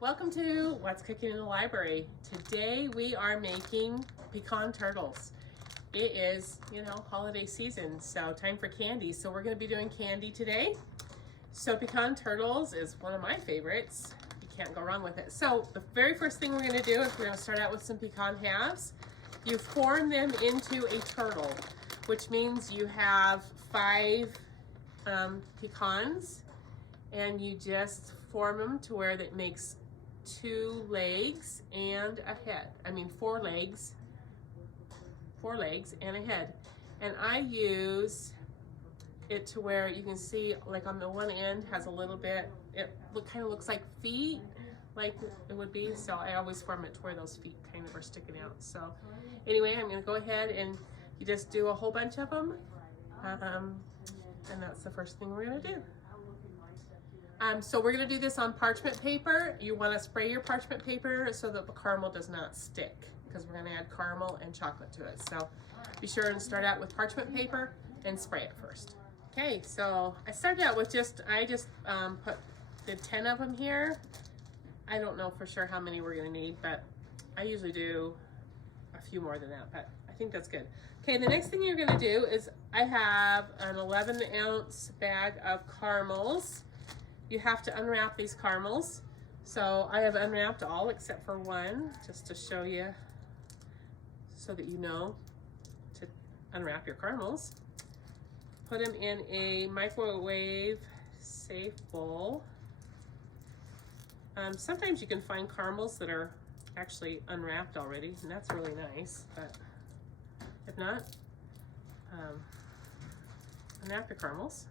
Welcome to What's Cooking in the Library. Today we are making pecan turtles. It is, holiday season, so time for candy. So we're going to be doing candy today. So pecan turtles is one of my favorites. You can't go wrong with it. So the very first thing we're going to do is we're going to start out with some pecan halves. You form them into a turtle, which means you have 5 pecans, and you just form them to where that makes 2 legs and a head. I mean 4 legs and a head. And I use it to where you can see, like on the one end has a little bit, kind of looks like feet, like it would be. So I always form it to where those feet kind of are sticking out. So anyway, I'm going to go ahead and you just do a whole bunch of them. And that's the first thing we're going to do. So we're going to do this on parchment paper. You want to spray your parchment paper so that the caramel does not stick, because we're going to add caramel and chocolate to it. So be sure and start out with parchment paper and spray it first. Okay, so I started out with I just put the 10 of them here. I don't know for sure how many we're going to need, but I usually do a few more than that, but I think that's good. Okay, the next thing you're going to do is I have an 11-ounce bag of caramels. You have to unwrap these caramels. So I have unwrapped all except for one, just to show you so that you know to unwrap your caramels. Put them in a microwave safe bowl. Sometimes you can find caramels that are actually unwrapped already, and that's really nice, but if not, unwrap your caramels.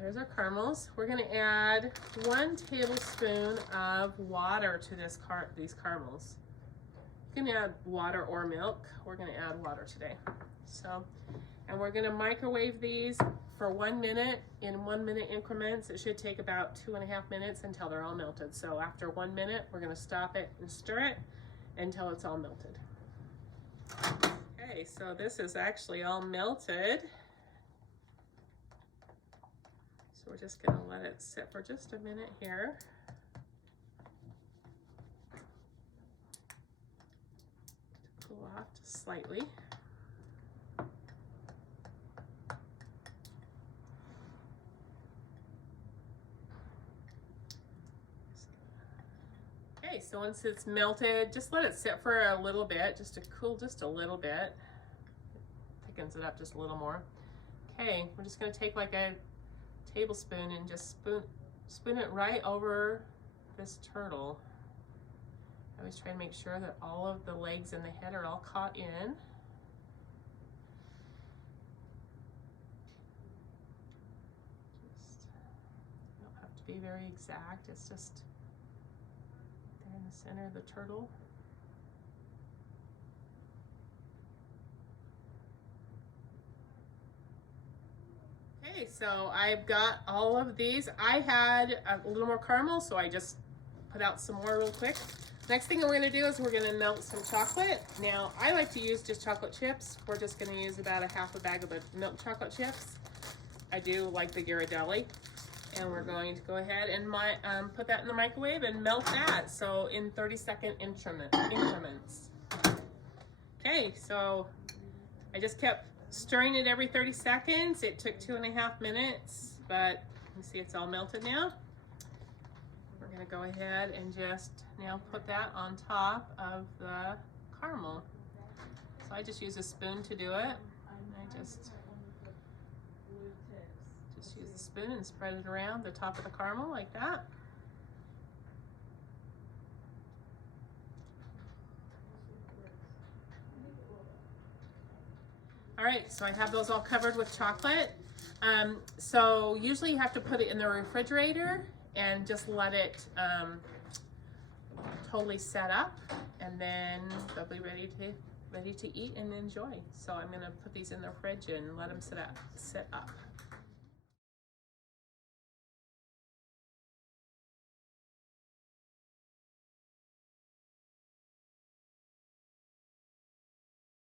There's our caramels. We're going to add 1 tablespoon of water to these caramels. You can add water or milk. We're going to add water today. And we're going to microwave these for 1 minute in 1-minute increments. It should take about 2.5 minutes until they're all melted. So after 1 minute, we're going to stop it and stir it until it's all melted. Okay, so this is actually all melted. So we're just going to let it sit for just a minute here. To cool off just slightly. Okay, so once it's melted, just let it sit for a little bit, just to cool just a little bit. Thickens it up just a little more. Okay, we're just going to take like a tablespoon and just spoon it right over this turtle. I always try to make sure that all of the legs and the head are all caught in. You don't have to be very exact, it's just there in the center of the turtle. Okay, so I've got all of these. I had a little more caramel, so I just put out some more real quick. Next thing we're going to do is we're going to melt some chocolate. Now, I like to use just chocolate chips. We're just going to use about a half a bag of the milk chocolate chips. I do like the Ghirardelli. And we're going to go ahead and put that in the microwave and melt that. So in 30-second increments. Okay, so I just kept stirring it every 30 seconds. It took 2.5 minutes, but you see it's all melted now. We're going to go ahead and just now put that on top of the caramel. So I just use a spoon to do it. I just use the spoon and spread it around the top of the caramel like that. All right, so I have those all covered with chocolate. So usually you have to put it in the refrigerator and just let it totally set up, and then they'll be ready to eat and enjoy. So I'm gonna put these in the fridge and let them sit up.